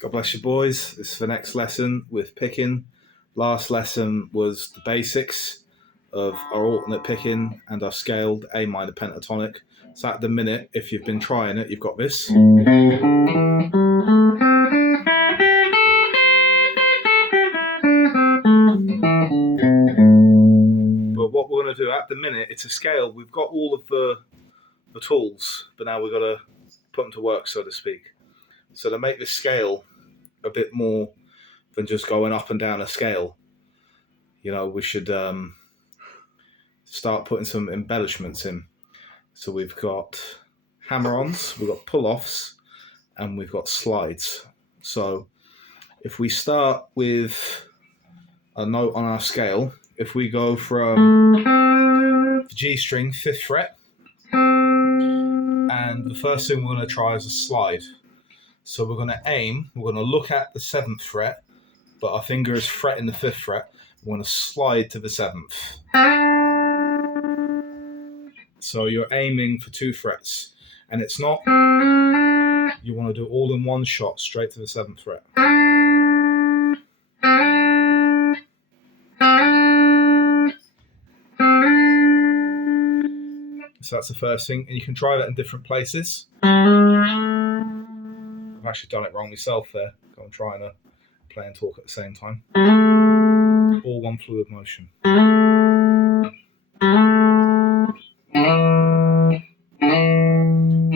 God bless you, boys. This is the next lesson with picking. Last lesson was the basics of our alternate picking and our scaled A minor pentatonic. So at the minute, if you've been trying it, you've got this. But what we're going to do at the minute, it's a scale. We've got all of the tools, but now we've got to put them to work, so to speak. So to make this scale a bit more than just going up and down a scale, you know, we should start putting some embellishments in. So we've got hammer-ons, we've got pull-offs, and we've got slides. So if we start with a note on our scale, if we go from the G string, 5th fret, and the first thing we're going to try is a slide. So we're going to aim, we're going to look at the 7th fret, but our finger is fretting the 5th fret. We're going to slide to the 7th. So you're aiming for 2 frets, and it's not, you want to do all in one shot straight to the 7th fret. So that's the first thing, and you can try that in different places. I've actually done it wrong myself there. I'm trying to play and talk at the same time. All one fluid motion. You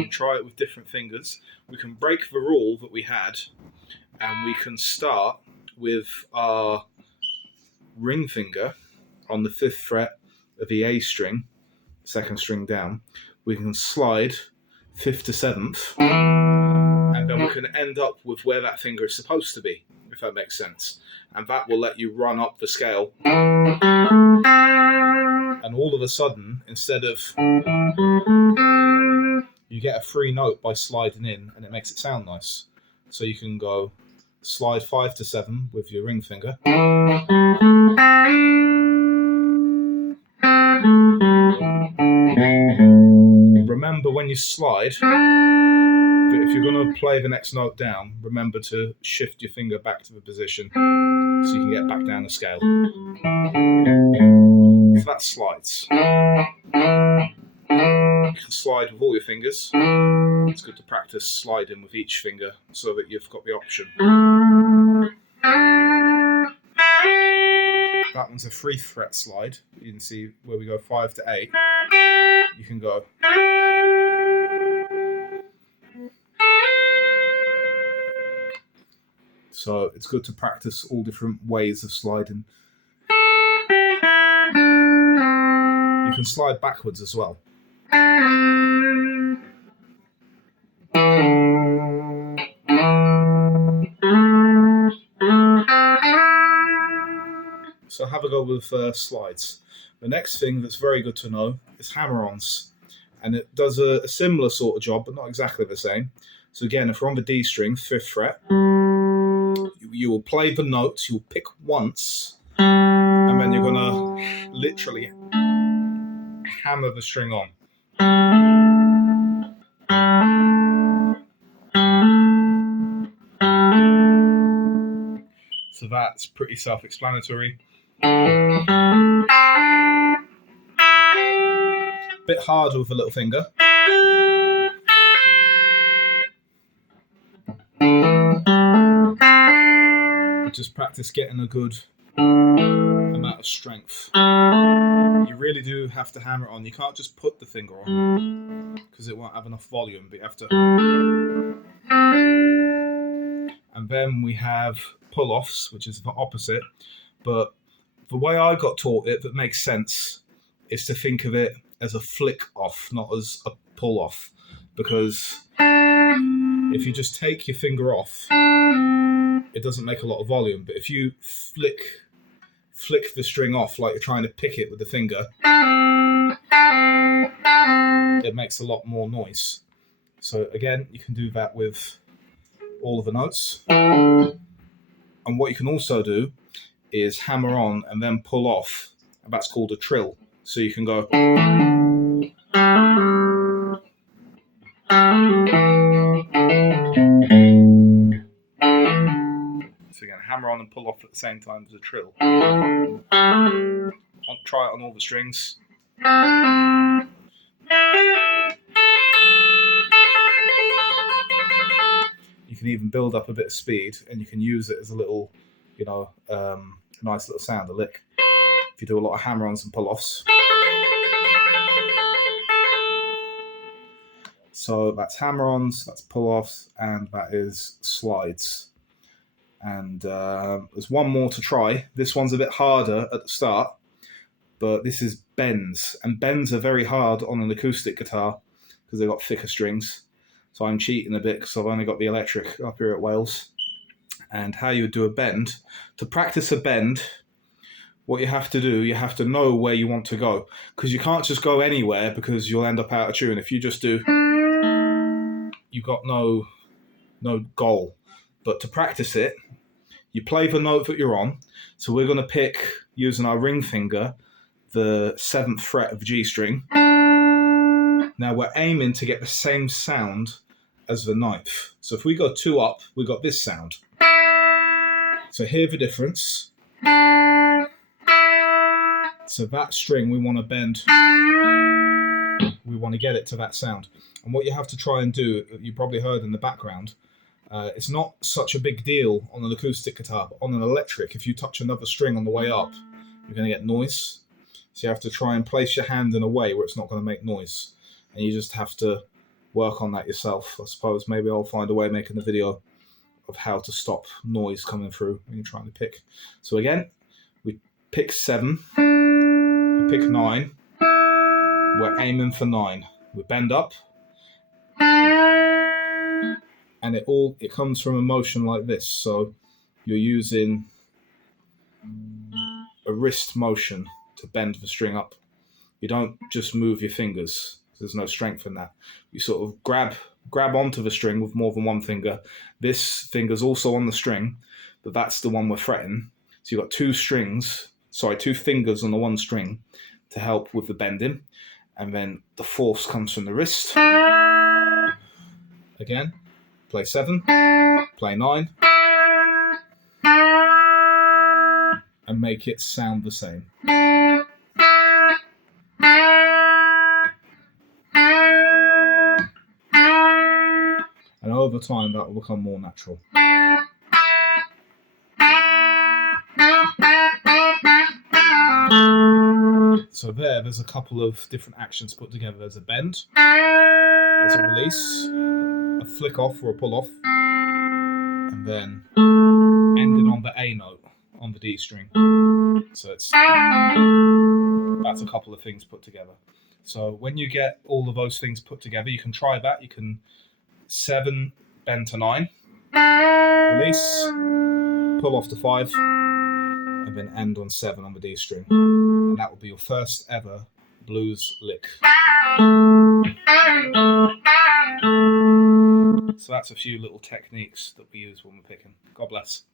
can try it with different fingers. We can break the rule that we had, and we can start with our ring finger on the 5th fret of the A string, 2nd string down. We can slide 5th to 7th, and then we can end up with where that finger is supposed to be, if that makes sense. And that will let you run up the scale. And all of a sudden, instead of, you get a free note by sliding in, and it makes it sound nice. So you can go slide 5 to 7 with your ring finger. Remember when you slide, that if you're going to play the next note down, remember to shift your finger back to the position so you can get back down the scale. So that's slides. You can slide with all your fingers. It's good to practice sliding with each finger so that you've got the option. That one's a 3rd fret slide. You can see where we go 5 to 8. You can go. So it's good to practice all different ways of sliding. You can slide backwards as well. So have a go with slides. The next thing that's very good to know is hammer-ons. And it does a similar sort of job, but not exactly the same. So again, if we're on the D string, 5th fret, you will play the notes, you'll pick once, and then you're going to literally hammer the string on. So that's pretty self-explanatory. Bit harder with the little finger. But just practice getting a good amount of strength. You really do have to hammer it on. You can't just put the finger on because it won't have enough volume, but you have to. And then we have pull-offs, which is the opposite. But the way I got taught it that makes sense is to think of it as a flick off, not as a pull off. Because if you just take your finger off, it doesn't make a lot of volume. But if you flick the string off like you're trying to pick it with the finger, it makes a lot more noise. So again, you can do that with all of the notes. And what you can also do is hammer on and then pull off, and that's called a trill. So you can go. hammer on and pull off at the same time as a trill. Try it on all the strings. You can even build up a bit of speed, and you can use it as a little, a nice little sound, a lick. If you do a lot of hammer-ons and pull-offs. So that's hammer-ons, that's pull-offs, and that is slides. And there's one more to try. This one's a bit harder at the start, but this is bends. And bends are very hard on an acoustic guitar because they've got thicker strings. So I'm cheating a bit because I've only got the electric up here at Wales. And how you would do a bend. To practice a bend, what you have to do, you have to know where you want to go. Because you can't just go anywhere because you'll end up out of tune. If you just do, you've got no goal. But to practice it, you play the note that you're on. So we're going to pick, using our ring finger, the 7th fret of G string. Now we're aiming to get the same sound as the 9th. So if we go 2 up, we got this sound. So hear the difference. So that string we want to bend. We want to get it to that sound. And what you have to try and do, you probably heard in the background, it's not such a big deal on an acoustic guitar, but on an electric, if you touch another string on the way up, you're going to get noise. So you have to try and place your hand in a way where it's not going to make noise. And you just have to work on that yourself. I suppose maybe I'll find a way of making a video of how to stop noise coming through when you're trying to pick. So again, we pick 7, we pick 9, we're aiming for 9. We bend up, and it comes from a motion like this. So you're using a wrist motion to bend the string up. You don't just move your fingers. There's no strength in that. You sort of grab onto the string with more than one finger. This finger's also on the string, but that's the one we're fretting. So you've got 2 fingers on the one string to help with the bending. And then the force comes from the wrist. Again, play 7, play 9, and make it sound the same. And over time, that will become more natural. So there's a couple of different actions put together. There's a bend, there's a release, a flick off or a pull off, and then ending on the A note on the D string. So that's a couple of things put together. So when you get all of those things put together, you can try that. You can 7, bend to 9, release, pull off to 5, and then end on 7 on the D string. And that will be your first ever blues lick. So that's a few little techniques that we use when we're picking. God bless.